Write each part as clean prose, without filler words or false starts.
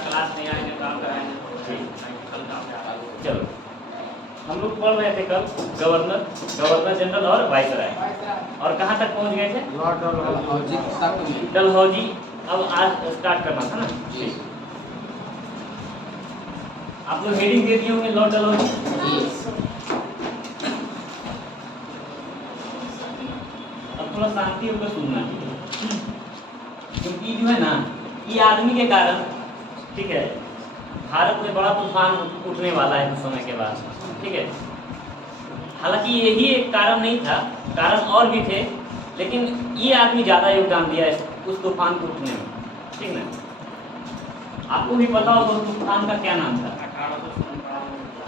Class में आएंगे काम कराएंगे। चलो हम लोग पढ़ रहे थे कल गवर्नर जनरल और वाइसराय, और कहाँ तक पहुँच गए थे? डलहौजी। अब आज स्टार्ट करना था ना। आप लोग हेडिंग दे दिए होंगे लॉर्ड डलहौजी। अब थोड़ा शांति होकर सुनना, क्योंकि जो है ना ये आदमी के कारण, ठीक है, भारत में बड़ा तूफान उठने वाला है कुछ समय के बाद, ठीक है। हालांकि यही एक कारण नहीं था, कारण और भी थे, लेकिन ये आदमी ज़्यादा योगदान दिया है उस तूफान को उठने में, ठीक ना। आपको भी पता होगा उस तूफान का क्या नाम था?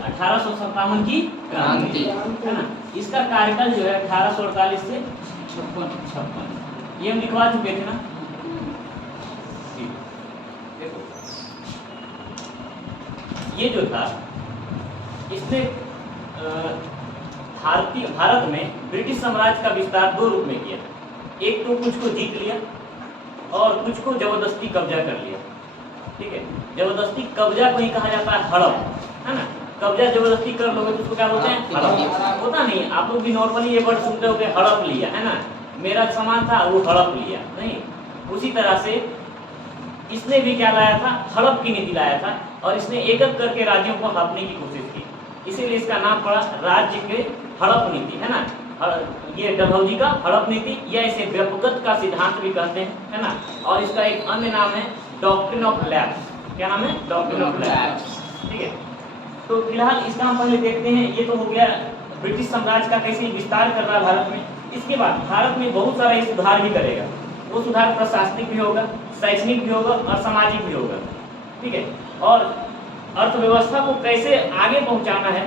1857 की क्रांति, है ना। इसका कार्यकाल जो है 1848 से 56, ये हम लिखवा चुके थे ना। देखो ये जो था, इसने भारत में ब्रिटिश साम्राज्य का विस्तार दो रूप में किया। एक तो कुछ को जीत लिया और कुछ को जबरदस्ती कब्जा कर लिया, ठीक है। जबरदस्ती कब्जा को ही कहा जाता है हड़प, है ना। कब्जा जबरदस्ती कर लोगे तो उसको क्या बोलते हैं? हड़प। होता नहीं, आप लोग भी नॉर्मली ये वर्ड सुनते हो कि हड़प लिया, है ना, मेरा सामान था वो हड़प लिया, नहीं। उसी तरह से इसने भी क्या लाया था? हड़प की नीति लाया था, और इसने एक एक करके राज्यों को हड़पने की कोशिश की, इसीलिए इसका नाम पड़ा राज्य के हड़प नीति, है ना। ये डलहौजी का हड़प नीति, या इसे व्यपगत का सिद्धांत भी कहते हैं, है ना। और इसका एक अन्य नाम है डॉक्ट्रिन ऑफ लैप्स। क्या नाम है? डॉक्ट्रिन ऑफ लैप्स, ठीक है। तो फिलहाल इसका हम पहले देखते हैं। ये तो हो गया ब्रिटिश साम्राज्य का कैसे विस्तार कर रहा है भारत में। इसके बाद भारत में बहुत सारा ये सुधार भी करेगा। वो सुधार प्रशासनिक भी होगा, शैक्षणिक भी होगा और सामाजिक भी होगा, ठीक है। और अर्थव्यवस्था को कैसे आगे पहुंचाना है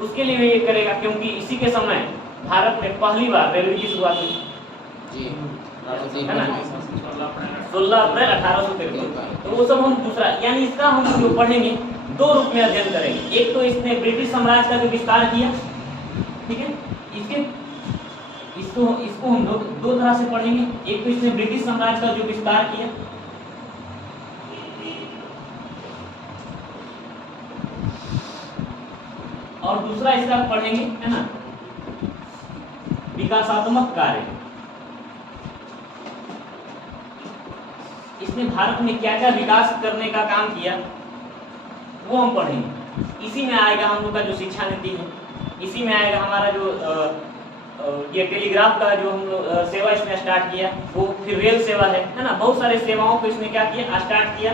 उसके लिए भी ये करेगा, क्योंकि इसी के समय भारत में पहली बार रेलवे की शुरुआत हुई जी, है ना, 16 अप्रैल 1853। तो वो सब हम दूसरा, यानी इसका हम जो पढ़ेंगे दो रूप में अध्ययन करेंगे। एक तो इसने ब्रिटिश साम्राज्य का जो विस्तार किया, ठीक है, इसको हम लोग दो तरह से पढ़ेंगे। एक तो इसने ब्रिटिश साम्राज्य का जो विस्तार किया, और दूसरा इसका पढ़ेंगे, है ना, विकासात्मक कार्य। इसने भारत में क्या क्या विकास करने का काम किया वो हम पढ़ेंगे। इसी में आएगा हम लोग का जो शिक्षा नीति है, इसी में आएगा हमारा जो ये टेलीग्राफ का जो हम लोग सेवा इसने स्टार्ट किया, वो फिर रेल सेवा है ना। बहुत सारे सेवाओं को इसने क्या किया? स्टार्ट किया,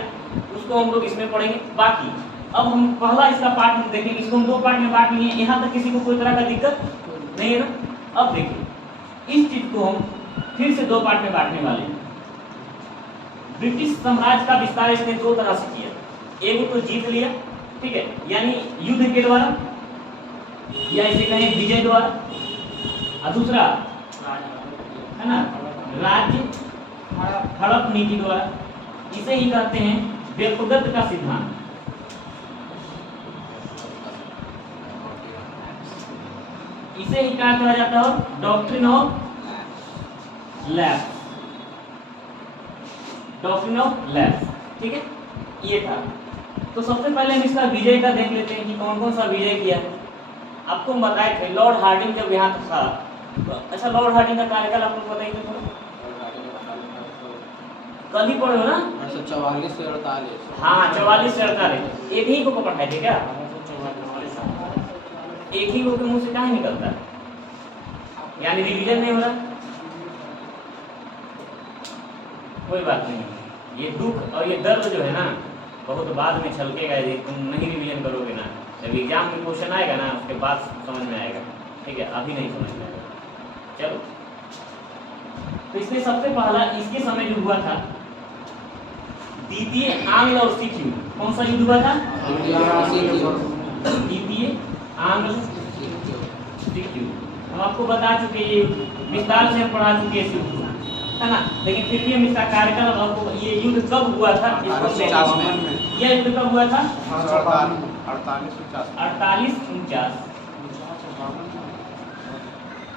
उसको हम लोग इसमें पढ़ेंगे। बाकी अब हम पहला इसका पार्ट हम देखेंगे, इसको हम दो पार्ट में बांट लिए। यहाँ तक किसी को कोई तरह का दिक्कत नहीं है ना। अब देखिए, इस चीज को हम फिर से दो पार्ट में बांटने वाले हैं। ब्रिटिश साम्राज्य का विस्तार इसने दो तरह से किया। एक तो जीत लिया, ठीक है, यानी युद्ध के द्वारा, या इसे कहें विजय द्वारा, और दूसरा है ना राज्य हड़प नीति द्वारा। इसे ही कहते हैं व्यपगत का सिद्धांत। इसे ही क्या कहा जाता है? Doctrine of lapse. Doctrine of lapse, ठीक है, ये था। तो सबसे पहले हम इसका विजय का देख लेते हैं कि कौन कौन सा विजय किया है। आपको हम बताए थे लॉर्ड हार्डिंग जब यहाँ था। अच्छा, लॉर्ड हार्डिंग का कार्यकाल आपको बताइए तो कल ही पढ़े हो ना? 44 से 48। हाँ, 44 से 48। एक ही को पढ़ाए थे क्या? एक ही को के मुंह से कहाँ निकलता है? यानी रिवीजन नहीं हो रहा। कोई बात नहीं, ये दुख और ये दर्द जो है ना बहुत बाद में छलकेगा यदि तुम नहीं रिवीजन करोगे ना। जब एग्जाम में क्वेश्चन आएगा ना उसके बाद समझ में आएगा, ठीक है, अभी नहीं समझ में आएगा। चलो, तो इसने सबसे पहला इसके समय जो हुआ था द्वितीय आंग्ल और सिख युद्ध। कौन सा युद्ध हुआ था? द्वितीय आंग्ल सिख युद्ध। हम आपको बता चुके, ये विस्तार से हम पढ़ा चुके इस युद्ध को, है ना। लेकिन फिर भी हम इसका कार्यकाल आपको, ये युद्ध कब हुआ था? यह युद्ध कब हुआ था? 48-49।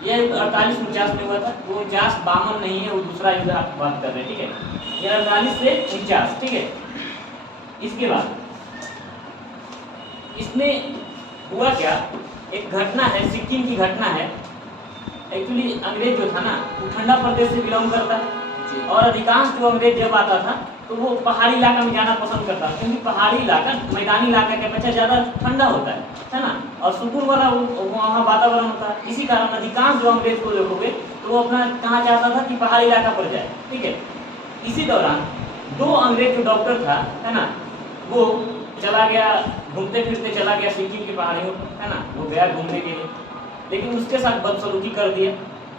ये 48-49 में हुआ था। वो 49-52 नहीं है, वो दूसरा युद्ध आप बात कर रहे हैं, ठीक है। ये 48 से 49, ठीक है। इसके बाद इसमें हुआ क्या, एक घटना है, सिक्किम की घटना है। एक्चुअली अंग्रेज जो था ना वो ठंडा प्रदेश से बिलोंग करता है और अधिकांश जो अंग्रेज जब आता था तो वो पहाड़ी इलाका में जाना पसंद करता है, क्योंकि पहाड़ी इलाका मैदानी इलाका के अपेक्षा ज़्यादा ठंडा होता है ना, और सुकून वाला वहाँ वातावरण होता है। इसी कारण अधिकांश जो अंग्रेज को देखोगे तो वो अपना कहाँ चाहता था कि पहाड़ी इलाका पर जाए, ठीक है। इसी दौरान दो अंग्रेज जो डॉक्टर था, है ना, वो चला गया, घूमते फिरते चला गया सिक्किम की पहाड़ियों पर, है ना, वो गया घूमने के लिए, लेकिन उसके साथ बदसलूकी कर दिया।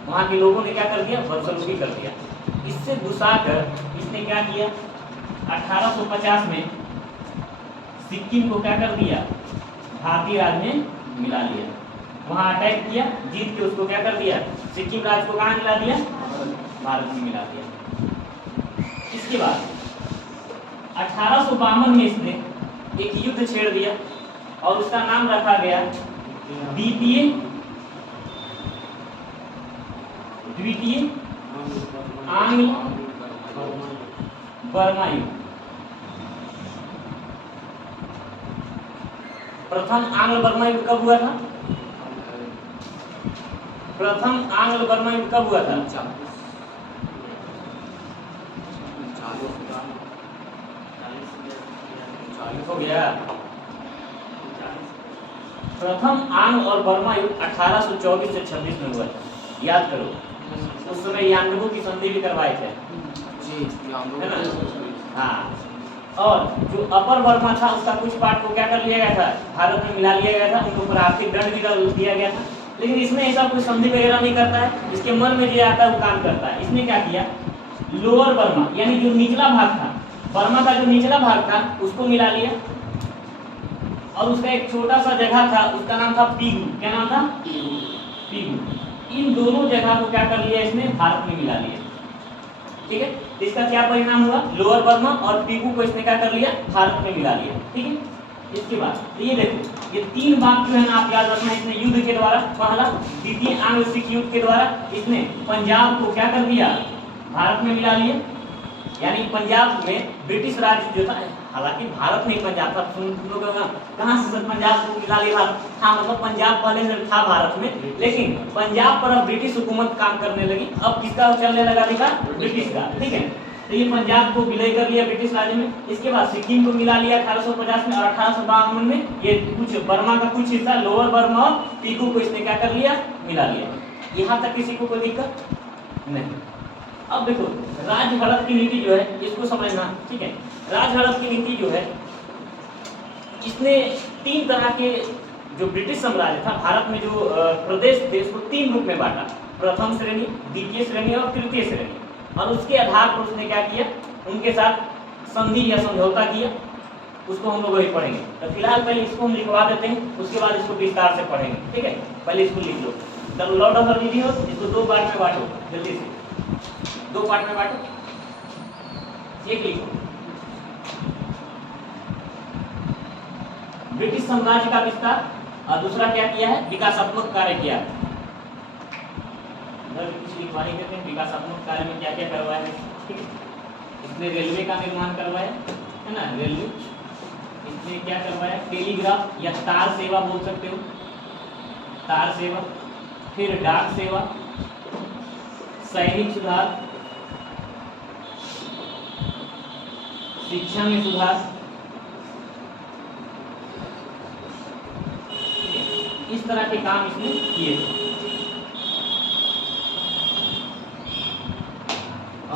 वहाँ के लोगों ने क्या कर दिया, बदसलूकी कर दिया। इससे गुस्सा कर इसने क्या किया, 1850 में सिक्किम को क्या कर दिया, भारतीय राज्य में मिला लिया। वहाँ अटैक किया, जीत के उसको क्या कर दिया, सिक्किम राज्य को कहाँ मिला दिया, भारत में मिला दिया। इसके बाद 1852 में इसने एक युद्ध छेड़ दिया और उसका नाम रखा गया द्वितीय आंग्ल बर्मा युद्ध। प्रथम आंग्ल बर्मा युद्ध कब हुआ था, प्रथम आंग्ल बर्मा युद्ध कब हुआ था, 40 हो गया। प्रथम आंग्ल और बर्मा युद्ध 1824 से 26 में हुआ था, याद करो। उस समय यानबू की संधि भी करवाए थे जी, है ना, हाँ। और जो अपर बर्मा था उसका कुछ पार्ट को क्या कर लिया गया था, भारत में मिला लिया गया था, उनके ऊपर आर्थिक दंड भी डाल दिया गया था। लेकिन इसमें ऐसा कोई संधि वगैरह नहीं करता है, इसके मन में जो आता है वो काम करता है। इसने क्या किया, लोअर बर्मा यानी जो निचला भाग था, बर्मा का जो निचला भाग था उसको मिला लिया, और उसका एक छोटा सा जगह था, उसका नाम था पीगू। क्या नाम था, पीगू। इन दोनों जगह को क्या कर लिया इसने, भारत में मिला लिया, ठीक है। इसका क्या परिणाम हुआ, लोअर बर्मा और पीगू को इसने क्या कर लिया, भारत में मिला लिया, ठीक है। इसके बाद तो ये देखो, ये तीन बात जो है ना आप याद रखना, इसने युद्ध के द्वारा, पहला द्वितीय आंग्ल सिख युद्ध के द्वारा इसने पंजाब को क्या कर दिया, भारत में मिला लिया। यानी पंजाब में ब्रिटिश राज्य जो था, हालांकि भारत नहीं पंजाब था, तुम लोग कहाँ से पंजाब को मिला लिया, हाँ मतलब पंजाब पहले से था भारत में, लेकिन पंजाब पर अब ब्रिटिश हुकूमत काम करने लगी। अब किसका चलने लगा लिखा, ब्रिटिश का, ठीक है। तो ये पंजाब को विलय कर लिया ब्रिटिश राज्य में। इसके बाद सिक्किम को मिला लिया 1850 में, और 1852 में ये कुछ बर्मा का कुछ हिस्सा, लोअर बर्मा और पीगू को इसने क्या कर लिया, मिला लिया। यहाँ तक किसी को कोई दिक्कत नहीं। अब देखो राज्य हड़प की नीति जो है इसको समझना, ठीक है। राज्य हड़प की नीति जो है, इसने तीन तरह के, जो ब्रिटिश साम्राज्य था भारत में जो प्रदेश थे उसको तीन रूप में बांटा, प्रथम श्रेणी, द्वितीय श्रेणी और तृतीय श्रेणी। और उसके आधार पर उसने क्या किया, उनके साथ संधि या समझौता किया, उसको हम लोग वही पढ़ेंगे। तो फिलहाल पहले इसको हम लिखवा देते हैं, उसके बाद इसको विस्तार से पढ़ेंगे, ठीक है। पहले इसको लिख लो, the lord of the video, इसको दो पार्ट में बांटो, जल्दी से दो पार्ट में बांटो। एक लिखो, ब्रिटिश साम्राज्य का विस्तार, और दूसरा क्या किया है, विकासात्मक कार्य किया है। कुछ लिखवाने देते हैं, विकासात्मक कार्य में क्या क्या करवाया है, ठीक है। इसने रेलवे का निर्माण करवाया है ना, रेलवे। इसने क्या करवाया, टेलीग्राफ या तार सेवा बोल सकते हो, तार सेवा। फिर डाक सेवा, सैनिक सुधार, शिक्षा में सुधार, इस तरह के काम इसने किए थे।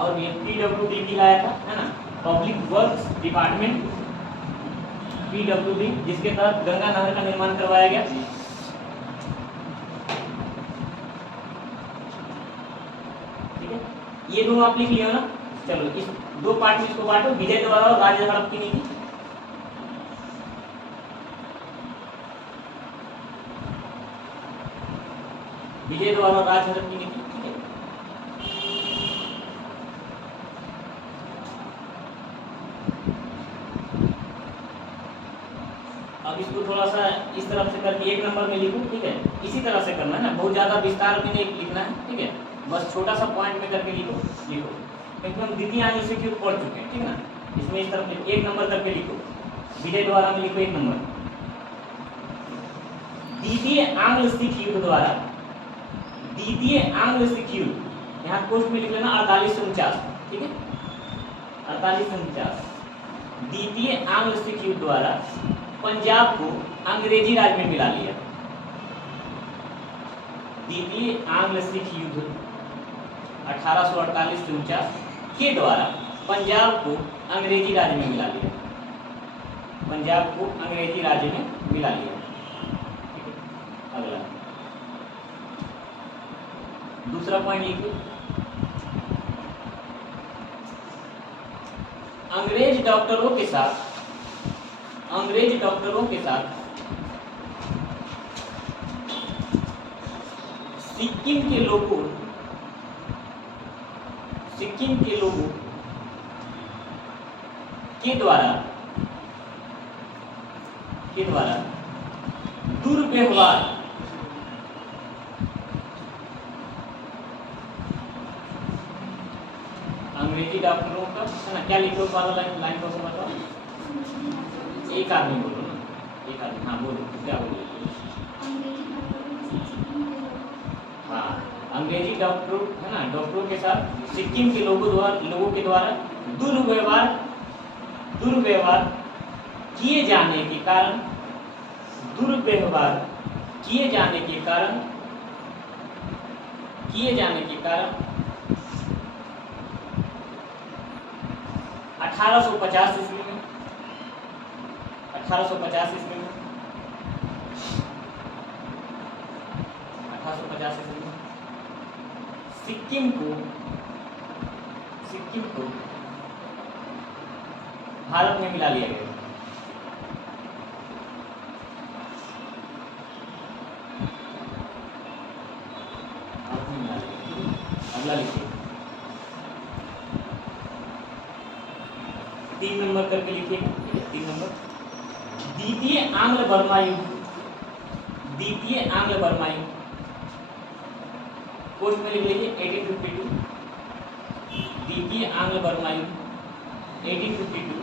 और ये PWD भी लाया था, है ना, पब्लिक वर्क्स डिपार्टमेंट, PWD, जिसके तहत गंगा नहर का निर्माण करवाया गया। ठीक है, ये दोनों आप लिख लियो ना। चलो इस दो पार्ट में इसको बांटो, विजय द्वारा और राज्य हड़प की नीति। विजय द्वारा और राज्य हड़प की नीति, ठीक है। अब इसको थोड़ा सा इस तरफ से करके एक नंबर में लिखो, ठीक है। इसी तरह से करना है ना, बहुत ज्यादा विस्तार में नहीं लिखना है, ठीक है। बस छोटा सा पॉइंट में करके लिखो, क्योंकि हम द्वितीय आंग्ल सिख युद्ध पढ़ चुके हैं, ठीक है ना। इसमें इस तरफ एक नंबर करके लिखो। विजय द्वारा में लिखो 1 नंबर। द्वितीय आंग्ल सिख युद्ध द्वारा, द्वितीय आंग्ल सिख युद्ध, यहाँ कोष्ठ में लिख लेना 4849, ठीक है, 4849। द्वितीय आंग्ल सिख युद्ध द्वारा पंजाब को अंग्रेजी राज में मिला लिया। द्वितीय आंग्ल सिख युद्ध 1848 से 49 के द्वारा पंजाब को अंग्रेजी राज्य में मिला लिया, पंजाब को अंग्रेजी राज्य में मिला लिया। ठीक है, अगला दूसरा पॉइंट लिखिए। अंग्रेज डॉक्टरों के साथ, अंग्रेज डॉक्टरों के साथ सिक्किम के लोगों, सिक्किम के लोगों के द्वारा दुर्व्यवहार, अंग्रेजी डॉक्टरों का है ना, क्या लिखो वाला लाइन को बताओ। एक आदमी बोलो ना, एक आदमी, हाँ बोलो, क्या बोलो। हाँ, अंग्रेजी डॉक्टरों है ना, डॉक्टरों के साथ सिक्किम के लोगों के द्वारा दुर्व्यवहार किए जाने के कारण, दुर्व्यवहार किए जाने के कारण 1850 ईस्वी में, 1850 ईस्वी में, 1850 ईस्वी में सिक्किम को भारत में मिला लिया गया। अगला लिखिए, 3 नंबर करके लिखिएगा, 3 नंबर। द्वितीय आंग्ल बर्मा युद्ध, द्वितीय आंग्ल बर्मा युद्ध, कोष्ठ में लिख लीजिए 1852, द्वितीय आंग्ल बर्मा युद्ध 1852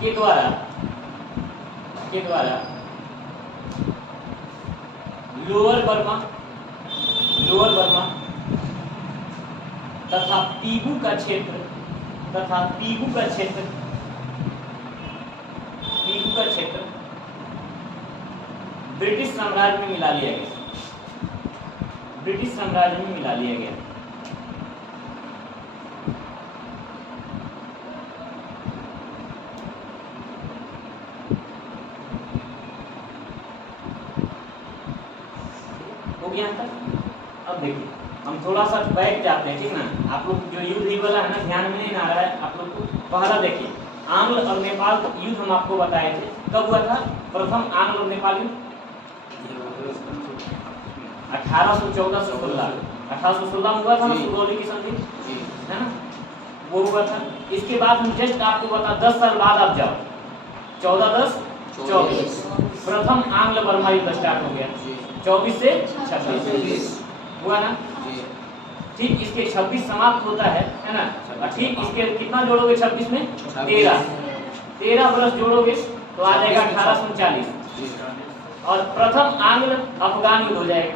के द्वारा लोअर बर्मा तथा पीगू का क्षेत्र ब्रिटिश साम्राज्य में मिला लिया गया, ब्रिटिश साम्राज्य में मिला लिया गया। हो गया तक। अब देखिए हम थोड़ा सा बैक जाते हैं, ठीक ना। आप लोग जो युद्ध ही वाला है ना, ध्यान में नहीं आ रहा है आप लोग को। पहला देखिए, आंग्ल और नेपाल का युद्ध हम आपको बताए थे, कब हुआ था प्रथम आंग्ल और नेपाल युद्ध? 1814 से 16, 1816 में हुआ था ना, सुगौली की संधि, है ना, वो हुआ था। इसके बाद हम जस्ट आपको बता 10 साल बाद आप जाओ, 14-10-24 प्रथम आंग्ल बर्मा युद्ध स्टार्ट हो गया, 24 से 26 हुआ ना। ठीक इसके 26 समाप्त होता है ना। ठीक इसके कितना जोड़ोगे 26 में? 13 वर्ष जोड़ोगे तो आ जाएगा 1839 और प्रथम आंग्ल अफगान युद्ध हो जाएगा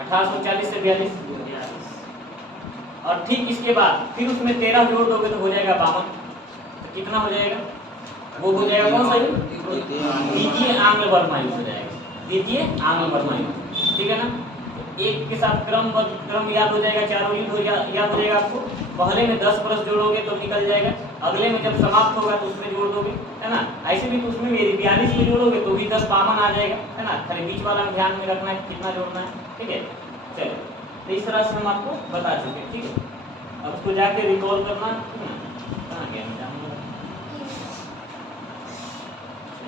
1840 से 42। और ठीक इसके बाद फिर उसमें 13 जोड़ दोगे तो हो जाएगा 52। तो कितना हो जाएगा? वो हो जाएगा कौन सा युद्ध? द्वितीय आंग्ल बर्मा युद्ध हो जाएगा, द्वितीय आंग्ल बर्मा युद्ध। ठीक है ना। एक के साथ क्रम याद हो जाएगा, चारों युद्ध याद हो जाएगा आपको। पहले में 10 वर्ष जोड़ोगे तो निकल जाएगा, अगले में जब समाप्त होगा तो उसमें जोड़ दोगे, है ना। ऐसे भी तो उसमें भी 42 में जोड़ोगे तो भी 10 52 आ जाएगा, है ना। खाली बीच वाला में ध्यान में रखना है कितना जोड़ना है। ठीक है, चलो तो इस तरह से हम आपको बता चुके हैं। ठीक है, अब उसको जाके रिकॉल करना, कहाँ गया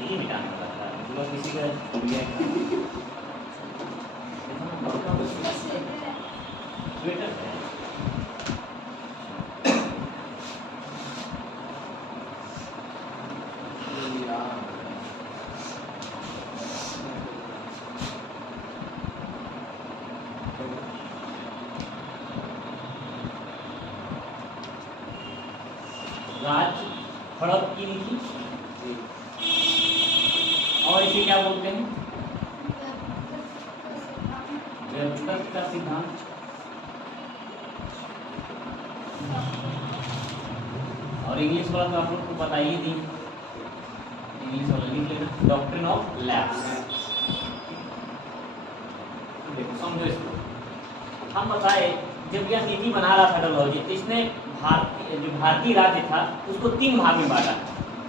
यही मिटाने वाला था, किसी का छूट गया स्वेटर है। राज हड़प की नीति, और इसे क्या बोलते हैं? व्यवस्थित का सिद्धांत। और इंग्लिश वाला तो आप लोग को बता ही दी, इंग्लिश वाला लिख लेना, डॉक्ट्रिन ऑफ लैप्स। देखो समझो इसको, हम बताए जब यह नीति बना रहा था डलहौजी, इसने भारतीय राज्य था उसको 3 भाग में बांटा।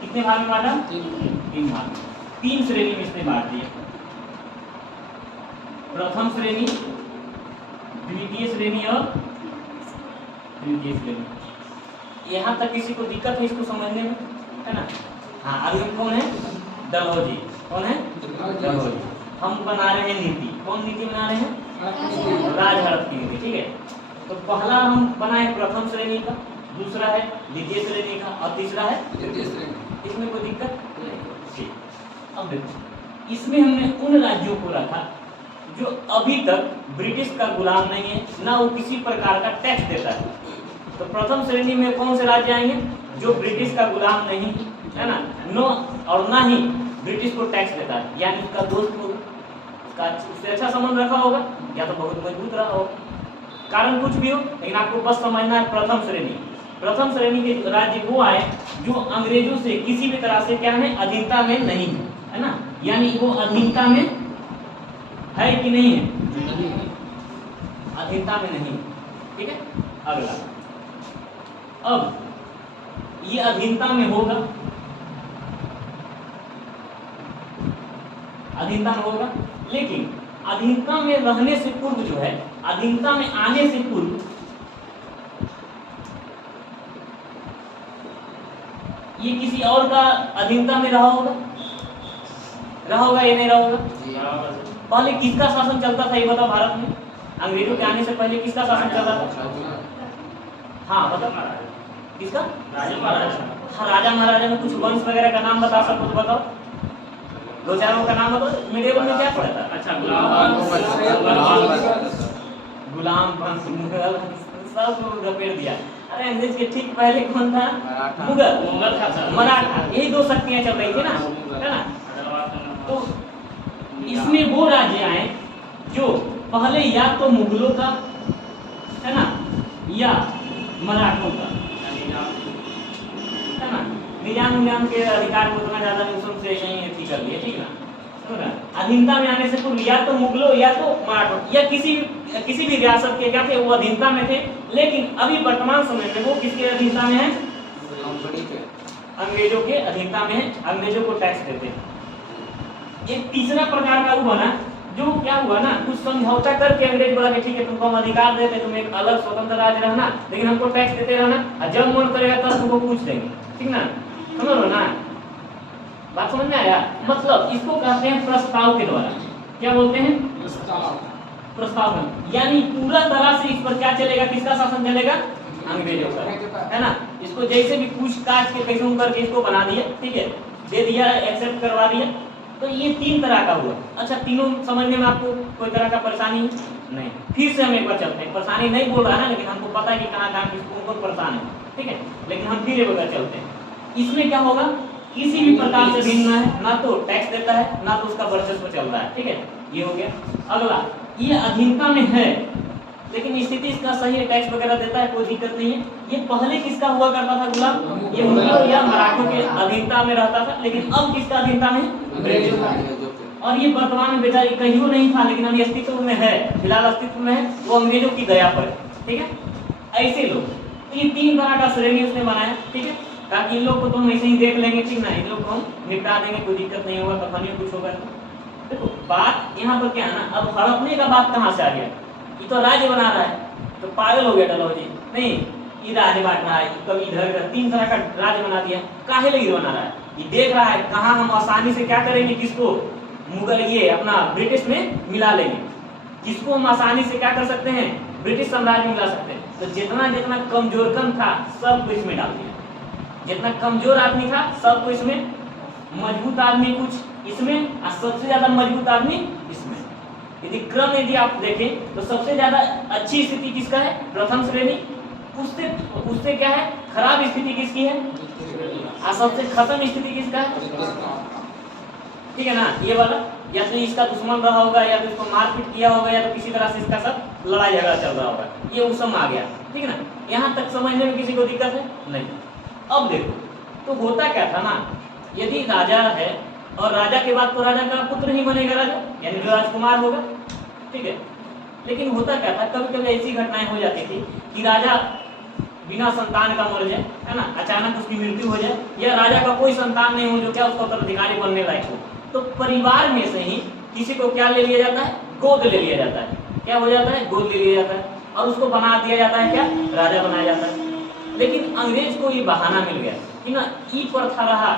कितने भाग में बांटा? 3 भाग में, 3 श्रेणी में इसने बांट दिया। प्रथम श्रेणी, द्वितीय श्रेणी और तृतीय श्रेणी। यहाँ तक किसी को दिक्कत है इसको समझने में, है ना? हाँ, आगे कौन है? डलहौजी। कौन है? डलहौजी। हम बना रहे हैं नीति, कौन नीति बना रहे हैं? राज हड़प की नीति, ठीक है। तो पहला हम बनाए प्रथम श्रेणी का, दूसरा है द्वितीय श्रेणी का और तीसरा है तृतीय श्रेणी। इसमें कोई दिक्कत नहीं, ठीक। अब देखो, इसमें हमने उन राज्यों को रखा जो अभी तक ब्रिटिश का गुलाम नहीं है, ना वो किसी प्रकार का टैक्स देता है। तो प्रथम श्रेणी में कौन से राज्य आएंगे? जो ब्रिटिश का गुलाम नहीं है ना, नो, और ना ही ब्रिटिश को टैक्स देता है, यानी उसका दोस्त होगा, उसका उससे अच्छा संबंध रखा होगा, या तो बहुत मजबूत रहा होगा, कारण कुछ भी हो, लेकिन आपको बस समझना है प्रथम श्रेणी। प्रथम श्रेणी के राज्य वो आए जो अंग्रेजों से किसी भी तरह से क्या है, अधीनता में नहीं है ना, यानी वो अधीनता में है कि नहीं है? अधीनता में नहीं, ठीक है। अगला, अब ये अधीनता में होगा, अधीनता में होगा, लेकिन अधीनता में रहने से पूर्व जो है, अधीनता में आने से पूर्व ये किसी और का अधीनता में रहा होगा, या नहीं रहा होगा? पहले किसका शासन चलता था ये बताओ भारत में? अंग्रेजों के आने से पहले किसका शासन चलता था? हाँ बताओ, किसका? राजा महाराजा। हाँ, राजा महाराजा में कुछ वंश वगैरह का नाम बता सको तो बताओ, 2-4 का नाम बताओ। मिडियल में क्या पढ़ा था? अच्छा, गुलाम वंश, मुगल, सब लपेट दिया। अरे अंग्रेज के ठीक पहले कौन था? मुगल था, मराठा, यही 2 शक्तियां चल रही थी ना, है ना? तो इसमें वो राज्य आए जो पहले या तो मुगलों का, है ना, या मराठों का, है ना, निजाम के अधिकार को उतना ज्यादा से यही कर लिया, ठीक ना? अधीनता में आने से पूर्व या तो मुगलों या तो मराठों या किसी भी रियासत के क्या थे, वो अधीनता में थे। लेकिन अभी वर्तमान समय में वो किसके अधीनता में है? अंग्रेजों के अधीनता में है, अंग्रेजों को टैक्स देते हैं। एक तीसरा प्रकार का हुआ ना, जो क्या हुआ ना, कुछ समझौता करके अंग्रेज बोला कि ठीक है तुमको हम अधिकार देते, तुम एक अलग स्वतंत्र राज्य रहना, लेकिन हमको टैक्स देते रहना, और जब मन करेगा तब तुमको पूछ देंगे, ठीक ना? समझ लो ना, बात समझ में आया? मतलब इसको कहते हैं प्रस्ताव के द्वारा। क्या बोलते हैं? प्रस्ताव। यानी पूरा तरह से इस पर क्या चलेगा, किसका शासन चलेगा? अंग्रेजों का, है ना? इसको जैसे भी पूछताछ के कैसे करके इसको बना दिया, ठीक है, दे दिया, एक्सेप्ट करवा दिया। तो ये 3 तरह का हुआ। अच्छा, तीनों समझने में आपको कोई तरह का परेशानी नहीं? फिर से हम एक बार चलते हैं, परेशानी नहीं बोल रहा है ना, लेकिन हमको पता है कि कहाँ किसको परेशान है, ठीक है, लेकिन हम फिर एक बार चलते हैं। इसमें क्या होगा, किसी भी प्रकार से भिन्न है, ना तो टैक्स देता है, ना तो उसका वर्चस्व चल रहा है, ठीक है, ये हो गया। अगला, ये अधीनता में है, लेकिन स्थिति इसका सही है, टैक्स वगैरह देता है, कोई दिक्कत नहीं है। ये पहले किसका हुआ करता था गुलाम? ये मुगलों या मराठों के अधीनता में रहता था, लेकिन अब किसका अधीनता में? ब्रिटिश का। और ये वर्तमान में बेचारी कहीं नहीं था, लेकिन अभी अस्तित्व में है, फिलहाल अस्तित्व में है, वो अंग्रेजों की दया पर, ठीक है। ऐसे लोग, तो ये 3 तरह का श्रेणी उसने बनाया, ठीक है, ताकि इन लोग को तो हम ऐसे ही देख लेंगे, ठीक ना, इन लोग को हम निपटा देंगे, कोई दिक्कत नहीं होगा, कहानी कुछ होगा। देखो बात यहाँ पर क्या है ना, अब हड़पने का बात कहाँ से आ गया? ये तो राज्य बना रहा है, तो पागल हो गया डलहौजी, नहीं ये राज्य बांट रहा है, कभी इधर का 3 तरह का राज्य बना दिया, काहे लगी बना रहा है? ये देख रहा है कहाँ हम आसानी से क्या करेंगे, किसको मुगल ये अपना ब्रिटिश में मिला लेंगे, किसको हम आसानी से क्या कर सकते हैं, ब्रिटिश साम्राज्य में मिला सकते हैं। तो जितना जितना कमजोर कम था सबको इसमें डाल दिया, जितना कमजोर आदमी था सबको इसमें, मजबूत आदमी कुछ इसमें, और सबसे ज्यादा मजबूत आदमी इसमें। यदि क्रम यदि आप देखें तो सबसे ज्यादा अच्छी स्थिति किसका है? प्रथम श्रेणी, उससे उससे क्या है, खराब स्थिति किसकी है, और सबसे खत्म स्थिति किसका है, ठीक है ना। ये वाला या तो इसका दुश्मन रहा होगा, या तो इसको मारपीट किया होगा, या तो किसी तरह से इसका सब लड़ाई झगड़ा चल रहा होगा, ये उसम आ गया, ठीक है ना। यहाँ तक समझने में किसी को दिक्कत है नहीं। अब देखो तो होता क्या था ना, यदि राजा है और राजा के बाद तो राजा का पुत्र ही बनेगा राजा, यानी जो राजकुमार होगा, ठीक है। लेकिन होता क्या था, कभी कभी ऐसी घटनाएं हो जाती थी कि राजा बिना संतान का मर जाए, है ना, अचानक उसकी मृत्यु हो जाए, या राजा का कोई संतान नहीं हो जो क्या उसका उत्तराधिकारी बनने लायक हो, तो परिवार में से ही किसी को क्या ले लिया जाता है, गोद ले लिया जाता है। क्या हो जाता है, गोद ले लिया जाता है, और उसको बना दिया जाता है क्या, राजा बनाया जाता है। लेकिन अंग्रेज को ये बहाना मिल गया कि ना ई प्रथा रहा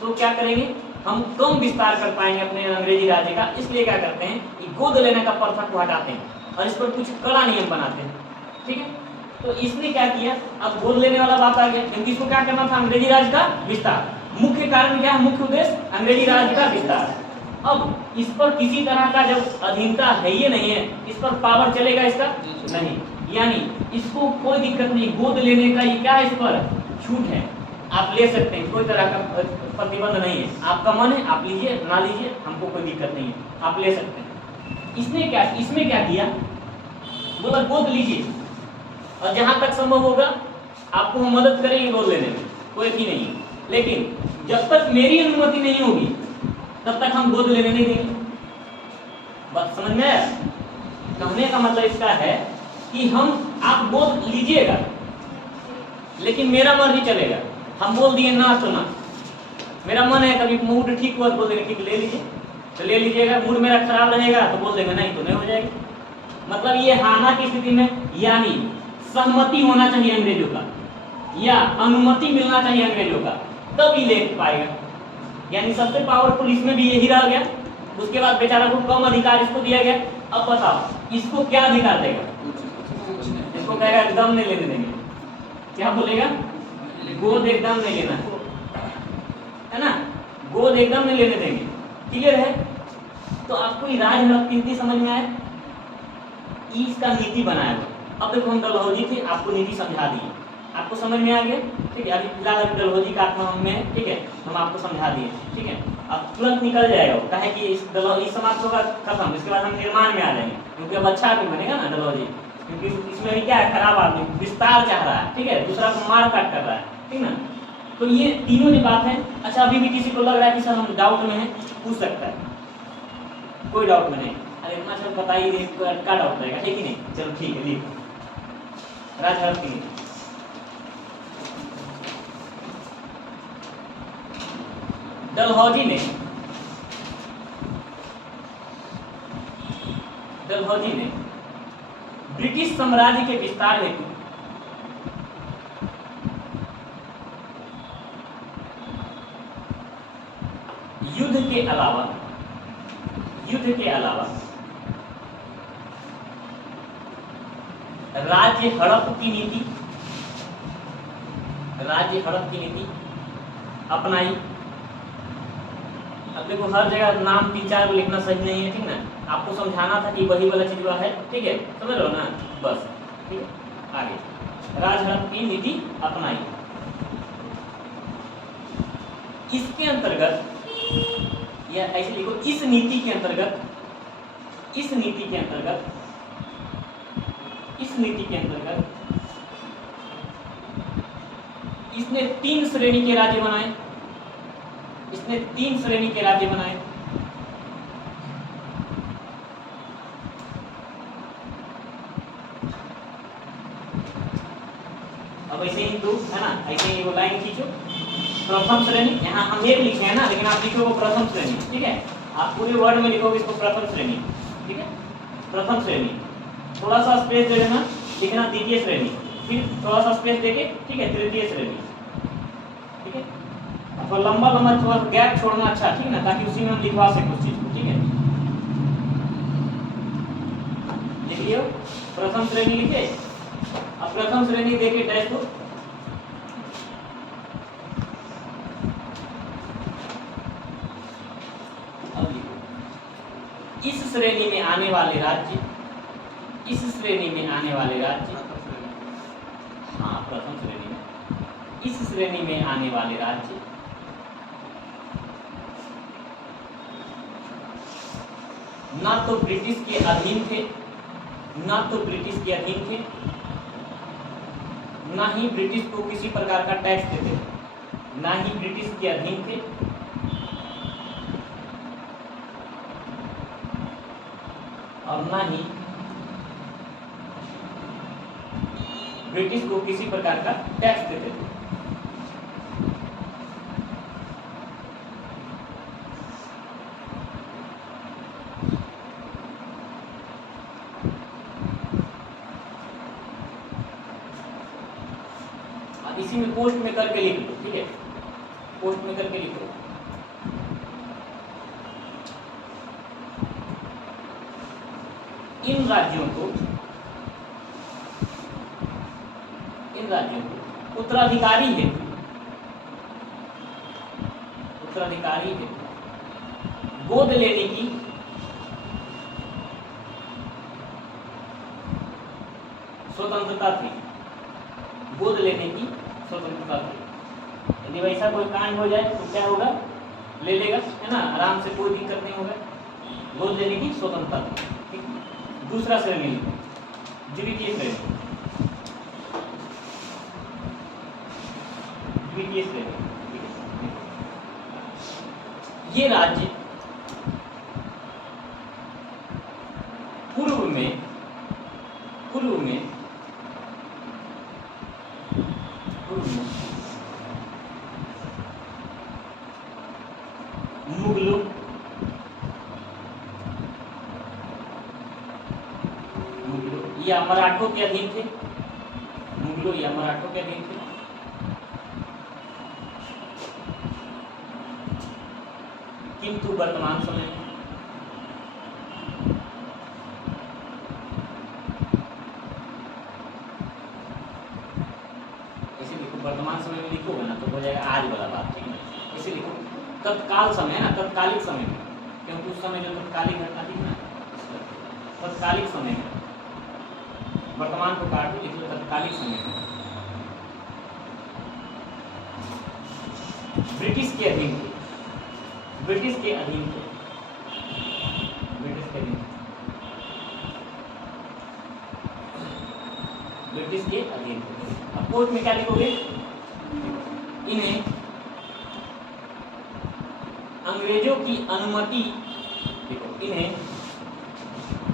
तो क्या करेंगे, हम कम विस्तार कर पाएंगे अपने अंग्रेजी राज्य का, इसलिए क्या करते हैं कि गोद लेने का प्रथा को हटाते हैं और इस पर कुछ कड़ा नियम बनाते हैं, ठीक है। तो इसने क्या किया, अब गोद लेने वाला बात आ गया, क्योंकि इसको क्या करना था, अंग्रेजी राज का विस्तार। मुख्य कारण क्या है, मुख्य उद्देश्य अंग्रेजी राज का विस्तार। अब इस पर किसी तरह का जब अधीनता है ही नहीं है, इस पर पावर चलेगा इसका नहीं, यानी इसको कोई दिक्कत नहीं, गोद लेने का ये क्या है, इस पर छूट है, आप ले सकते हैं, कोई तरह का प्रतिबंध नहीं है, आपका मन है आप लीजिए, ना लीजिए, हमको कोई दिक्कत नहीं है, आप ले सकते हैं। इसमें क्या किया, बोला गोद लीजिए, और जहां तक संभव होगा आपको हम मदद करेंगे गोद लेने में, कोई यकीन नहीं है, लेकिन जब तक मेरी अनुमति नहीं होगी तब तक हम गोद लेने नहीं देंगे। बात समझ में आया? कहने का मतलब इसका है कि आप गोद लीजिएगा, लेकिन मेरा मन नहीं चलेगा, हम बोल दिए ना तो ना, मेरा मन है कभी मूड ठीक हुआ तो बोल देंगे ठीक ले लीजिए, तो ले लीजिएगा, मूड मेरा खराब रहेगा तो बोल देंगे नहीं तो नहीं हो जाएगा। मतलब ये हाना की स्थिति में, यानी सहमति होना चाहिए अंग्रेजों का, या अनुमति मिलना चाहिए अंग्रेजों का, तब ही ले पाएगा। यानी सबसे पावरफुल इसमें भी यही रह गया, उसके बाद बेचारा को कम अधिकार इसको दिया गया। अब बताओ इसको क्या अधिकार देगा, इसको कहेगा एकदम नहीं लेने देंगे, क्या बोलेगा, गोद एकदम नहीं लेना है ना, गोद एकदम नहीं लेने देंगे, क्लियर है। तो आपको ये राजनीति समझ में आए, इसका नीति बनाया हुआ। अब देखो हम डलहौजी थे, आपको नीति समझा दी, आपको समझ में आ गया, ठीक है। अभी फिलहाल अभी डलहौजी का आत्मा हम में है, ठीक है, हम आपको समझा दिए, ठीक है। अब तुरंत निकल जाएगा वो, कहे कि इस डलहौजी समाप्त होगा खत्म, इसके बाद हम निर्माण में आ जाएंगे, क्योंकि अब अच्छा भी बनेगा ना डलहौजी, क्योंकि इसमें भी क्या है, खराब आदमी विस्तार चाह रहा है, ठीक है, दूसरा को मार काट कर रहा है, ठीक ना। तो ये तीनों जो बात है, अच्छा अभी भी किसी को लग रहा है कि सर हम डाउट में है, पूछ सकता है, कोई डाउट में नहीं, अरे इतना सब बताइए क्या डाउट रहेगा, ठीक ही नहीं, चलो ठीक है, लिख राजहर की डलहौजी ने ब्रिटिश साम्राज्य के विस्तार हेतु युद्ध के अलावा राज्य हड़प की नीति अपनाई। अब देखो हर जगह नाम 3-4 को लिखना सही नहीं है, ठीक ना, आपको समझाना था कि वही वाला चीज है, ठीक है, समझ रहे हो ना, बस ठीक है। आगे राजहड़प की नीति अपनाई, इसके अंतर्गत, या ऐसे लिखो इस नीति के अंतर्गत इसने 3 श्रेणी के राज्य बनाए, अब ऐसे ही दो है ना, ऐसे ही वो लाइन खींचो, प्रथम श्रेणी, यहाँ हम एक लिखे हैं ना, लेकिन आप लिखोगे प्रथम श्रेणी, ठीक है, आप पूरे वर्ड में लिखोगे इसको प्रथम श्रेणी, ठीक है, प्रथम श्रेणी, थोड़ा सा स्पेस दे देना, लिखना द्वितीय श्रेणी, फिर थोड़ा सा स्पेस देके, ठीक है, तृतीय श्रेणी, ठीक है, अब लंबा थोड़ा गैप छोड़ना, अच्छा, ठीक ना, ताकि उसी में हम लिखवा सके उस चीज को, ठीक है, लिख लियो प्रथम श्रेणी लिखे। अब प्रथम श्रेणी देके डैश को, अब लिखो इस श्रेणी में आने वाले राज्य प्रथम श्रेणी में। इस श्रेणी में आने वाले राज्य ना तो ब्रिटिश के अधीन थे, ना तो ब्रिटिश के अधीन थे, ना ही ब्रिटिश को किसी प्रकार का टैक्स देते थे, ना ही ब्रिटिश के अधीन थे, और ना ही ब्रिटिश को किसी प्रकार का टैक्स देते थे। इसी में पोस्ट में करके लिख लो, ठीक है, पोस्ट में करके लिखो। इन राज्यों को उत्तराधिकारी है गोद लेने की स्वतंत्रता थी, गोद लेने की स्वतंत्रता थी। यदि वैसा कोई कांड हो जाए तो क्या होगा, ले लेगा, है ना, आराम से, कोई दिक्कत नहीं होगा। गोद लेने की स्वतंत्रता थी, ठीक। दूसरा श्रेणी लिखो, द्वितीय श्रेणी, द्वितीय श्रेणी। ये राज्य पूर्व में मुगलों या मराठों के अधीन थे, मुगलों या मराठों के अधीन थे। किंतु वर्तमान समय में ऐसे लिखो, वर्तमान समय में लिखोगे ना तो हो जाएगा आज वाला बात, ठीक है। ऐसे लिखो तत्काल समय है ना, तत्कालिक समय में, क्योंकि उस समय जो तत्कालिक घटना थी ना, तत्कालिक समय में, वर्तमान को काट दो, लिख लो तत्कालिक समय में ब्रिटिश के अधीन थे, ब्रिटिश के अधीन थे, ब्रिटिश के अधीन, ब्रिटिश के अधीन थे। अब कोर्ट में क्या लिखोगे, इन्हें अंग्रेजों की अनुमति, देखो, इन्हें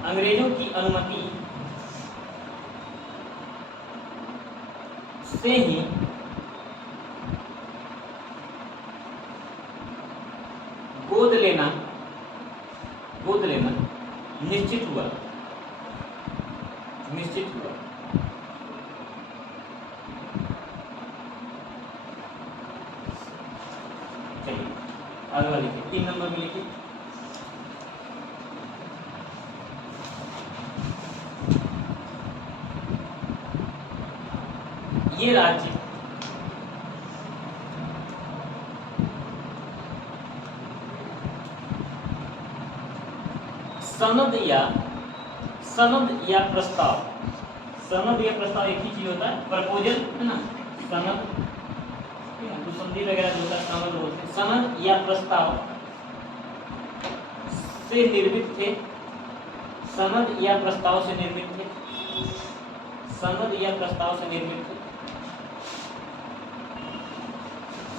अंग्रेजों की अनुमति से ही गोद लेना निश्चित हुआ। चलिए आगे वाले लिखिए, 3 नंबर में लिखिए। ये राज्य सनद या प्रस्ताव, सनद या प्रस्ताव एक ही चीज होता है, प्रपोजल, है ना, सनद, तो संधि वगैरह जो होता है सनद बोलते हैं। सनद या प्रस्ताव से निर्मित थे, सनद या प्रस्ताव से निर्मित थे, सनद या प्रस्ताव से निर्मित थे,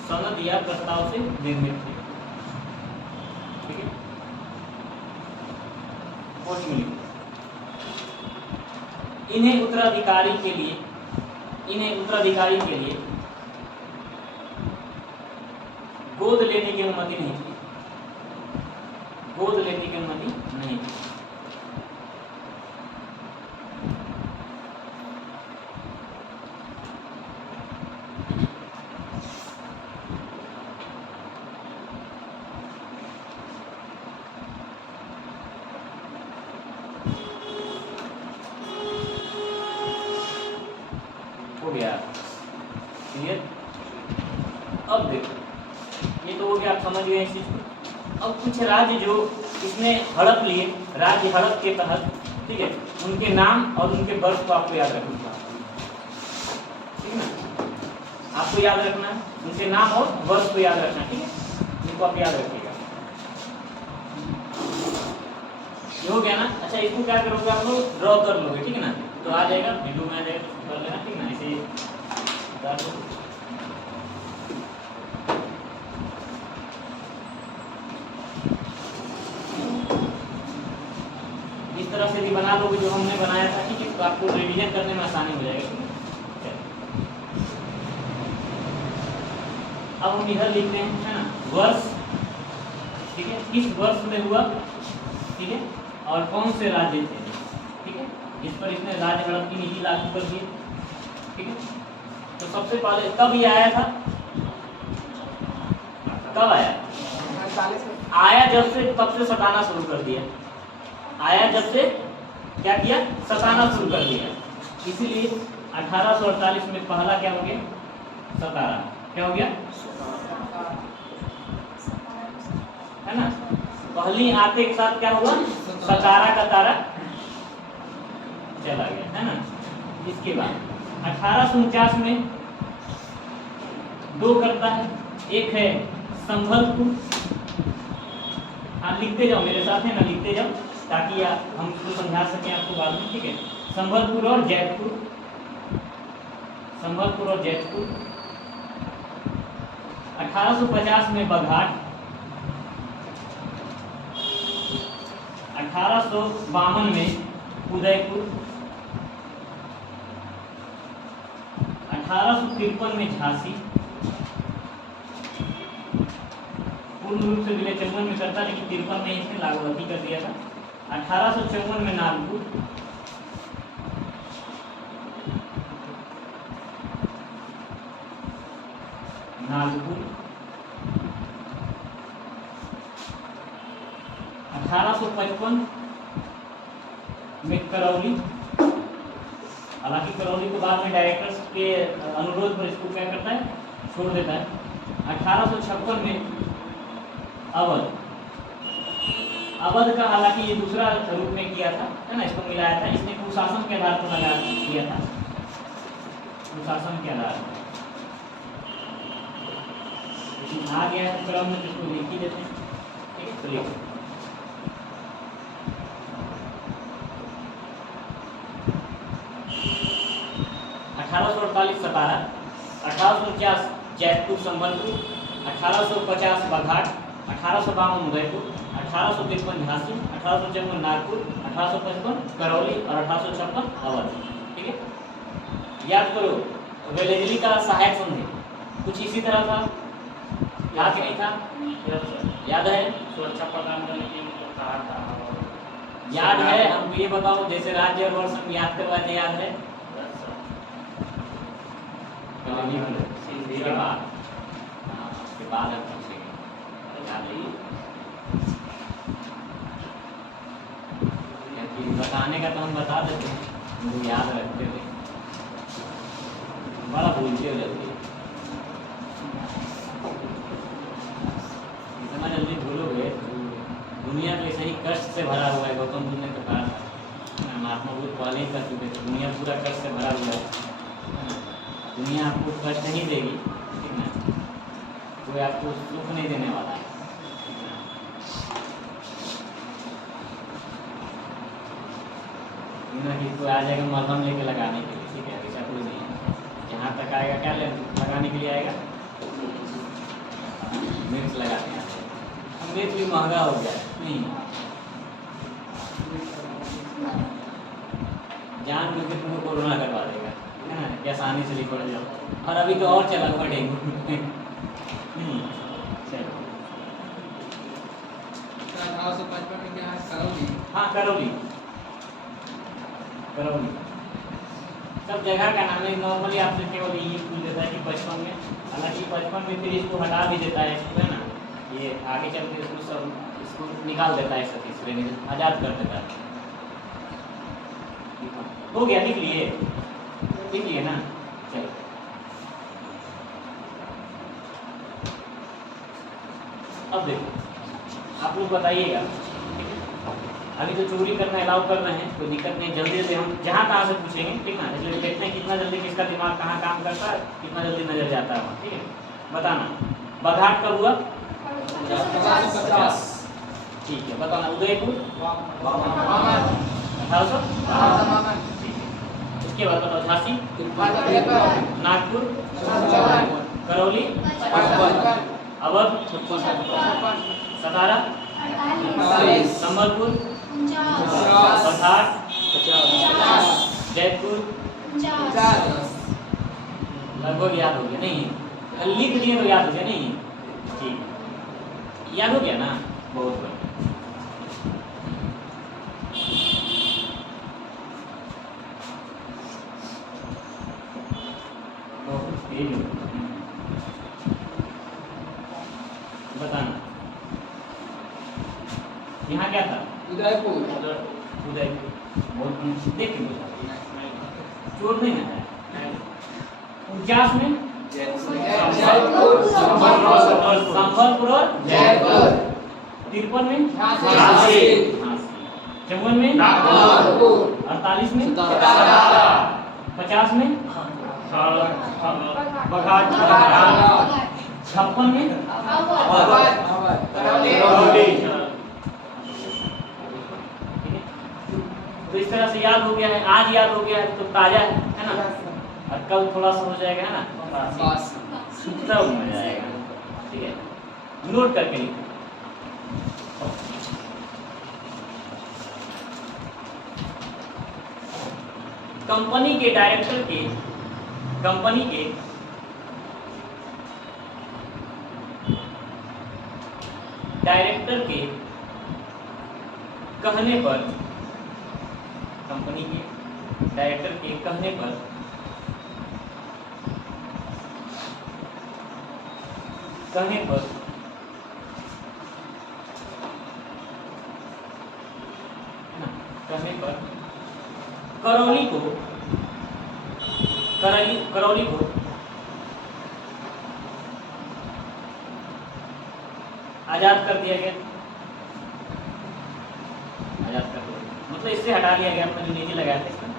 सनद या प्रस्ताव से निर्मित थे, ठीक है। पोस्ट में लिखो, इन्हें उत्तराधिकारी के लिए गोद लेने की अनुमति नहीं थी, गोद लेने की अनुमति नहीं थी। हो गया क्लियर। अब देखो, ये तो हो गया, आप समझ गए इस चीज को। अब कुछ राज्य जो इसमें हड़प लिए, राज्य हड़प के तहत, ठीक है, उनके नाम और उनके वर्ष को आपको याद रखना, ठीक है ना। आपको याद रखना है, उनके नाम और वर्ष को याद रखना, ठीक है, इनको आप याद रखिएगा। ये हो गया ना। अच्छा, इसको क्या करोगे आप लोग, ड्रॉ कर लोगे, ठीक है ना, तो आ जाएगा वीडियो में आ जाएगा, कर लेना, ठीक है ना, इसे उतार दो। इस तरह से भी बना लोगे जो हमने बनाया था, ठीक है, तो आपको रिवीजन करने में आसानी हो जाएगी। अब हम इधर लिखते हैं, है ना, वर्ष, ठीक है, किस वर्ष में हुआ, ठीक है, और कौन से राज्य थे, ठीक है, जिस पर इसने राज्य बढ़त की नीति लागू कर दी, ठीक है। तो सबसे पहले कब ये आया था, कब आया, आया जब से, तब से सताना शुरू कर दिया, आया जब से क्या किया, सताना शुरू कर दिया, इसीलिए 1848 में पहला क्या हो गया, सतारा, क्या हो गया, है ना, पहली आते के साथ क्या हुआ, सतारा का तारा चला गया, है ना। इसके बाद 1849 में दो करता है, एक है संभलपुर, हाँ लिखते जाओ मेरे साथ, है ना, लिखते जाओ ताकि हम इसको समझा सकें आपको बाद में, ठीक है। संभलपुर और जैतपुर, संभलपुर और जैतपुर। 1850 में बघाट, 1852 में उदयपुर, 1853 में झांसी, पूर्ण रूप से 53 में करता, लेकिन 53 में इसने लागू कर दिया था। 1854 में नागपुर, 1855 में करौली, हालांकि करौली को बाद में डायरेक्टर्स के अनुरोध पर इसको क्या करता है, छोड़ देता है। 1856 में अवध, अवध का हालांकि ये दूसरा रूप में किया था, है ना, इसको मिलाया था, इसने कुशासन के आधार पर लगा किया था, कुशासन के आधार पर, लेकिन आ गया है क्रम में, जिसको लिख ही देते हैं, ठीक है, तो लिखो 1848 सतारा, 1849 जैतपुर संबलपुर, 1850 बघाट, 1852 उदयपुर, 1853 झांसी, 1854 नागपुर, 1855 करौली और 1856 अवध, ठीक है। याद करो, वेलेजली का सहायक संधि कुछ इसी तरह था, याद कि नहीं था, याद है, सुरक्षा प्रदान करने के लिए कहा था, याद है, हम ये बताओ, जैसे राज्य और वर्ष हम याद करवाते, याद है, के बाद, हाँ, उसके बाद हम पूछेंगे, याद है, क्योंकि बताने का तो हम बता देते हैं, मुझे याद रखते थे, बड़ा भूलते हो जाती है, इतना जल्दी भूलोगे। दुनिया तो ऐसे ही कष्ट से भरा हुआ है, गौतम बुद्ध ने तो कहा था, महात्मा बुद्ध पहले ही कर चुके थे, दुनिया पूरा कष्ट से भरा हुआ है, दुनिया आपको कष्ट नहीं देगी, ठीक ना, कोई आपको सुख नहीं देने वाला है, कोई आ जाएगा मलहम लेके लगाने के लिए, ठीक है, ऐसा कोई नहीं है। जहाँ तक आएगा क्या लगाने के लिए आएगा, मिर्च लगाने आते हैं, मिर्च भी महंगा हो गया नहीं, जान बुझ के तुमको कोरोना करवा देगा, है ना, कि आसानी से लिपट जाओ, और अभी तो और चला हुआ डेंगू। चलो 1855 में क्या है, करौली, हाँ करौली, करौली सब जगह का नाम है, नॉर्मली आपसे केवल ये पूछ देता है कि 55 में, हालांकि 55 में फिर इसको हटा भी देता है, इसको, है ना, ये आगे चल के इसको सब इसको निकाल देता है, सतीश श्रेणी आजाद कर देता है। हो गया, लिख लिए, लिख लिए ना, चलो अब देखो, आप लोग बताइएगा, अभी तो चोरी करना अलाउ कर रहे हैं, कोई दिक्कत नहीं, जल्दी जल्दी हम जहाँ तहाँ से पूछेंगे, ठीक ना, इसलिए देखते हैं कितना जल्दी किसका दिमाग कहाँ काम करता है, कितना जल्दी नजर जाता है वहाँ, ठीक है। बताना बघाट कब हुआ? 1850। ठीक है, बताना उदयपुर 1800, ठीक है। उसके बाद बताओ झांसी, नागपुर, करौली, अवध, सतारा, संबलपुर, पठार, जयपुर, लगभग याद हो गया नहीं, लिख लिए तो याद हो गया नहीं, ठीक, याद हो गया ना, बहुत बढ़िया। बताना यहाँ क्या था? उदयपुर। उदयपुर, बहुत देख के चोर नहीं है। 49 में संबलपुर और जयपुर। 53 में झांसी। 54 में 48 में 50 में बघाट, 56 में तो इस तरह से याद हो गया है, आज याद हो गया है तो ताजा है ना, और कल थोड़ा सा हो जाएगा है ना, तब मजा आएगा, ठीक है। नोट करके लिखो। कंपनी के डायरेक्टर के कहने पर, कंपनी के डायरेक्टर के कहने पर करौली को आजाद कर दिया गया, मतलब इससे हटा दिया गया, अपना जो निजी लगाया था इसमें।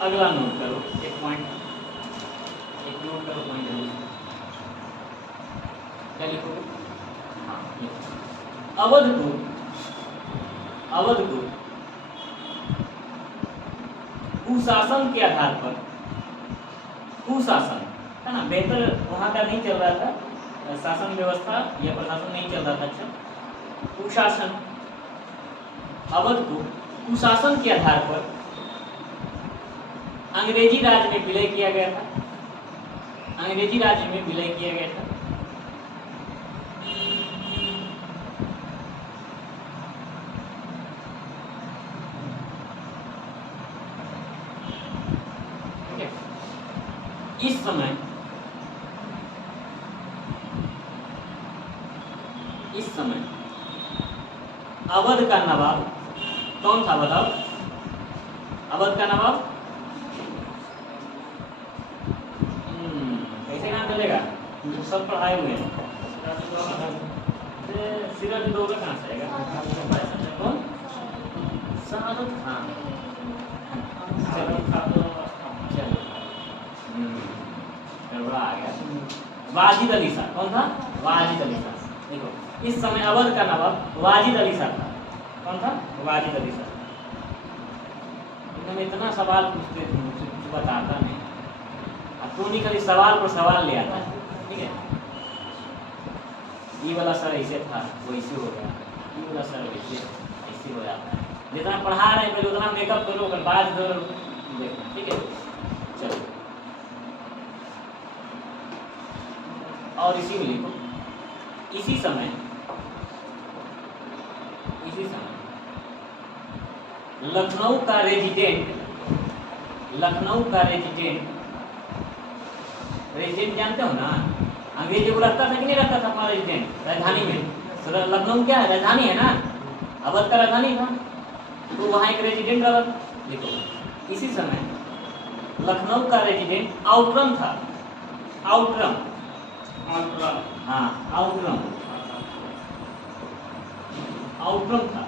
अगला नोट करो, एक नोट करो पॉइंट जल्दी, क्या लिखोगे? हाँ, अवध को कुशासन के आधार पर, कुशासन है ना, बेहतर वहाँ का नहीं चल रहा था, शासन व्यवस्था या प्रशासन नहीं चल रहा था, अच्छा कुशासन, अवध को कुशासन के आधार पर अंग्रेजी राज में विलय किया गया था, इस समय अवध का नवाब कौन था बताओ? अवध का नवाब कैसे नाम चलेगा? सब पढ़ाए हुए हैं, सिराजुद्दौला कहाँ से आएगा? कौन? सादत खान। गड़बड़ा आ गया। वाजिद अली शाह कौन था? वाजिद अली शाह। देखो इस समय अवध का नवाब वाजिद अली शाह था। कौन था? वाजिद अली शाह। इतना सवाल पूछते थे मुझसे, कुछ बताता नहीं, अब तू नहीं खाली सवाल पर सवाल ले आता है, ठीक है। ये वाला सर ऐसे था, वो ऐसे हो गया, ये वाला सर ऐसे हो जाता है। जितना पढ़ा रहे हैं उतना मेकअप करो, अगर बाद देखना, ठीक है। चलो और इसी में लिखो, इसी समय लखनऊ का रेजिडेंट जानते हो ना, अंग्रेजी को रखता था कि नहीं रखता था अपना रेजिडेंट राजधानी में? तो लखनऊ क्या है? राजधानी है ना, अवध का राजधानी था, तो वहाँ एक रेजिडेंट रहा। देखो इसी समय लखनऊ का रेजिडेंट आउटरम था, आउटरम, हाँ आउटरम, आउटरम था,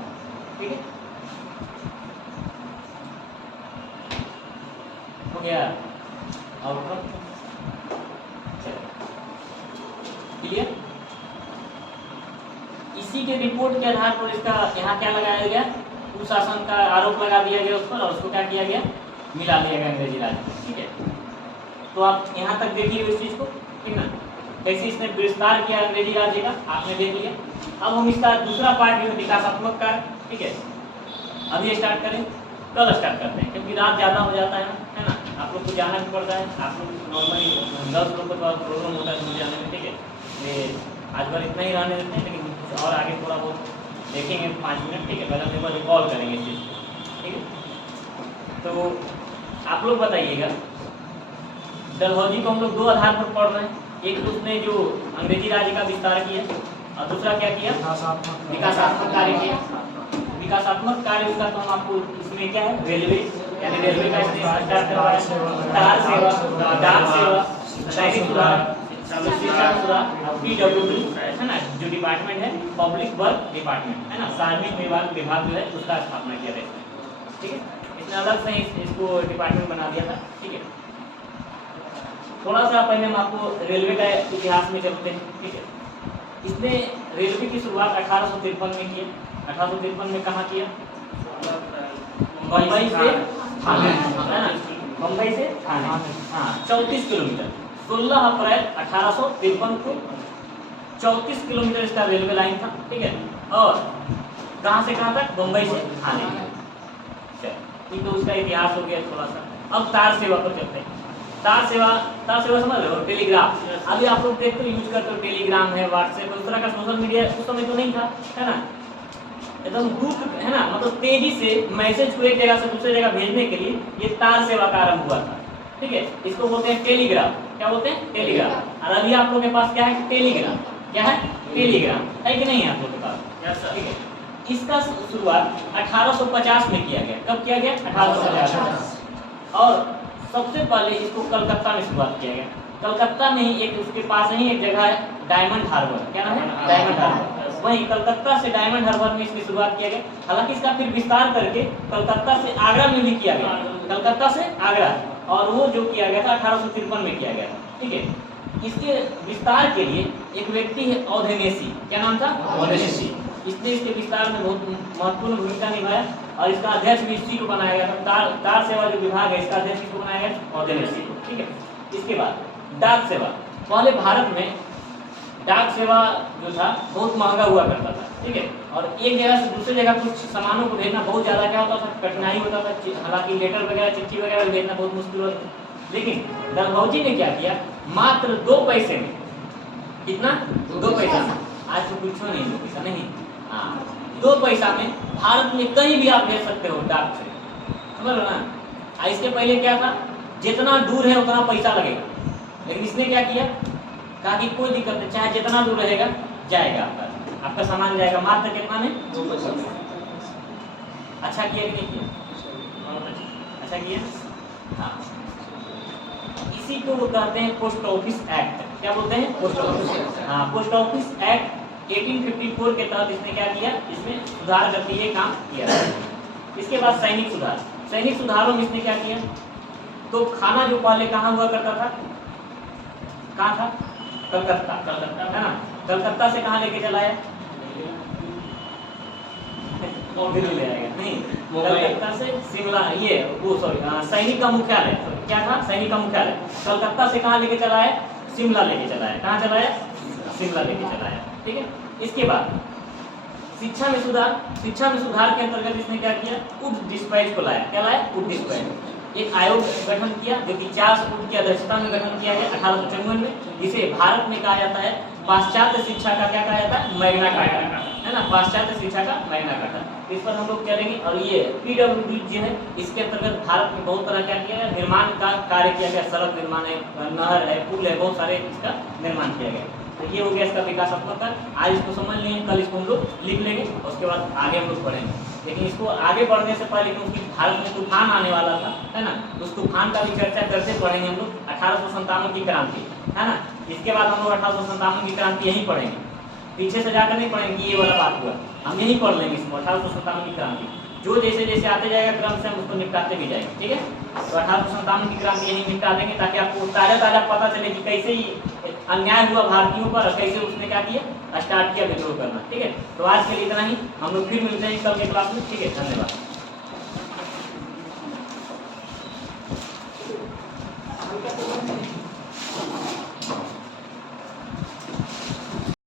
ठीक है, हो गया आउटरम। क्लियर? इसी के रिपोर्ट के आधार पर इसका यहाँ क्या लगाया गया, कुशासन का आरोप लगा दिया गया उस पर, और उसको क्या किया गया, मिला लिया गया अंग्रेजी राज में, ठीक है। तो आप यहाँ तक देखिए इस चीज को, ठीक ना, कैसे इसने विस्तार किया अंग्रेजी राज्य का, आपने देख लिया। अब हम इसका दूसरा पार्ट जो है विकासात्मक कार्य, ठीक है, अभी स्टार्ट करें, कल स्टार्ट करते हैं, क्योंकि रात ज़्यादा हो जाता है ना, आप लोग को जाना भी पड़ता है, आप लोग नॉर्मली 10 लोग का प्रोग्राम होता है दूर जाने में, ठीक है। ये आज बार इतना ही रहने देते हैं, लेकिन कुछ और आगे थोड़ा बहुत देखेंगे 5 मिनट, ठीक है, पहले हम एक बार कॉल करेंगे इस चीज़, ठीक है। तो आप लोग बताइएगा, डलहौजी को हम लोग 2 आधार पर पढ़ रहे हैं, एक तो उसने जो अंग्रेजी राज्य का विस्तार किया और दूसरा क्या किया, विकासात्मक कार्य किया। विकासात्मक कार्य उसका तो हम आपको इसमें क्या है, रेलवे, यानी रेलवे का इसने स्टार्ट करवाया, तार सेवा, डाक सेवा, सैनिक सुधार, शिक्षा सुधार, PWD है ना, जो डिपार्टमेंट है, पब्लिक वर्क डिपार्टमेंट है ना, सार्वजनिक विभाग जो है उसका स्थापना किया था, ठीक है। इसने अलग से इसको डिपार्टमेंट बना दिया था, ठीक है। थोड़ा सा पहले हम आपको रेलवे का इतिहास में चलते हैं, ठीक है। इसने रेलवे की शुरुआत 1853 में किया। 1853 में कहाँ किया, बम्बई से थाने, है ना, बम्बई से थाने, हाँ 34 किलोमीटर, 16 अप्रैल 1853 को 34 किलोमीटर इसका रेलवे लाइन था, ठीक है। और कहाँ से कहाँ तक, बम्बई से थाने, तो उसका इतिहास हो गया थोड़ा सा। अब तार सेवा पर चलते हैं। तार सेवा समझ रहे हो, टेलीग्राफ, अभी आप लोग देखते हो यूज करते हो, टेलीग्राम है, व्हाट्सएप, उस तरह का सोशल मीडिया उस समय तो नहीं था, है ना, एकदम दूर है ना, मतलब तेजी से मैसेज को एक जगह से दूसरी जगह भेजने के लिए ये तार सेवा का आरंभ हुआ था, ठीक है। इसको बोलते हैं टेलीग्राफ, क्या बोलते हैं, टेलीग्राफ। और अभी आप लोग के पास क्या है, टेलीग्राम, क्या है, टेलीग्राम है कि नहीं है आप लोग के पास, ठीक है। इसका शुरुआत 1850 में किया गया। कब किया गया, 1850। और सबसे पहले इसको कलकत्ता में शुरुआत किया गया। कलकत्ता में ही एक उसके पास ही एक जगह है डायमंड हार्बर, क्या नाम है, डायमंड हार्बर, वहीं कलकत्ता से डायमंड हार्बर में इसकी शुरुआत किया गया। हालांकि इसका फिर विस्तार करके कलकत्ता से आगरा में भी किया गया, कलकत्ता से आगरा, और वो जो किया गया था 1853 में किया गया था, ठीक है। इसके विस्तार के लिए एक व्यक्ति है औधेनेसी, क्या नाम था, औधेनेसी, इसने इसके विस्तार में बहुत महत्वपूर्ण भूमिका निभाया और इसका अध्यक्ष भी इसी को बनाया गया था। तार सेवा जो विभाग है इसका अध्यक्ष को बनाया गया, औधेनेसी को, ठीक है। इसके बाद डाक सेवा, पहले भारत में डाक सेवा जो था बहुत महंगा हुआ करता था, ठीक है। और एक जगह से दूसरी जगह कुछ सामानों को भेजना बहुत ज़्यादा क्या होता था, कठिनाई होता था, हालांकि लेटर वगैरह, चिट्ठी वगैरह भेजना बहुत मुश्किल होता था। लेकिन डलहौजी ने क्या किया, मात्र 2 पैसे में, कितना, 2 पैसा, आज तो कुछ नहीं, 2 पैसा नहीं, हाँ 2 पैसा में भारत में कहीं भी आप भेज सकते हो डाक से, समझ लो ना। इसके पहले क्या था, जितना दूर है उतना पैसा लगेगा, लेकिन इसने क्या किया, कहा कि कोई दिक्कत नहीं, चाहे जितना दूर रहेगा जाएगा, आपका सामान जाएगा, मात्र कितना में, 2 पैसा। अच्छा किया कि नहीं किया, अच्छा किया, हाँ। इसी को वो कहते हैं पोस्ट ऑफिस एक्ट, क्या बोलते हैं, पोस्ट ऑफिस, हाँ पोस्ट ऑफिस एक्ट 1854 के तहत इसने क्या किया, इसमें सुधार करके ये काम किया। इसके बाद सैनिक सुधार, सैनिक सुधारों में इसने क्या किया, तो खाना जो पहले कहाँ हुआ करता था, कहाँ था, कलकत्ता, कलकत्ता है ना, कलकत्ता से कहाँ लेके चला है, दिल्ली ले आएगा नहीं, कलकत्ता से शिमला, ये वो सॉरी सैनिक का मुख्यालय, क्या था, सैनिक का मुख्यालय कलकत्ता से कहाँ लेके चला है, शिमला लेके चला है, कहाँ चला है, शिमला लेके चला है, ठीक है। इसके बाद शिक्षा में सुधार, शिक्षा में सुधार के अंतर्गत इसने क्या किया, उड डिस्पैच को लाया, क्या लाया, उड डिस्पैच, एक आयोग गठन किया जो कि 4 सदस्यों की अध्यक्षता में गठन किया गया 1854 में, जिसे भारत में कहा जाता है पाश्चात्य शिक्षा का, क्या कहा जाता है, मैग्ना कार्टा, है ना, पाश्चात्य शिक्षा का मैग्ना कार्टा। इस पर हम लोग करेंगे। और ये PWD जो है इसके अंतर्गत भारत में बहुत तरह क्या किया गया, निर्माण का कार्य किया गया, सड़क निर्माण है, नहर है, पुल है, बहुत सारे इसका निर्माण किया गया। तो ये हो गया इसका विकासात्मक कार्य। आज इसको समझ लेंगे, कल इसको हम लोग लिख लेंगे और उसके बाद आगे हम लोग पढ़ेंगे। लेकिन इसको आगे बढ़ने से पहले क्योंकि भारत में तूफान आने वाला था, है ना, तो उस तूफान का भी चर्चा करते पढ़ेंगे हम लोग। 1857 की क्रांति, है ना, इसके बाद हम लोग 1857 की क्रांति यहीं पढ़ेंगे, पीछे से जाकर नहीं पढ़ेंगे कि ये वाला बात हुआ, हम यही पढ़ लेंगे इसमें 1857 की क्रांति। जो जैसे जैसे आते जाएगा क्रम से हम उसको निपटाते भी जाएंगे, ठीक है। तो 1857 की क्रांति यही निपटा देंगे ताकि आपको ताजा ताजा पता चले कि कैसे ही अन्याय हुआ भारतीयों पर और कैसे उसने क्या किया, स्टार्ट किया विद्रोह करना, ठीक है। तो आज के लिए इतना ही, हम लोग फिर मिलते हैं कल के क्लास में, ठीक है। धन्यवाद।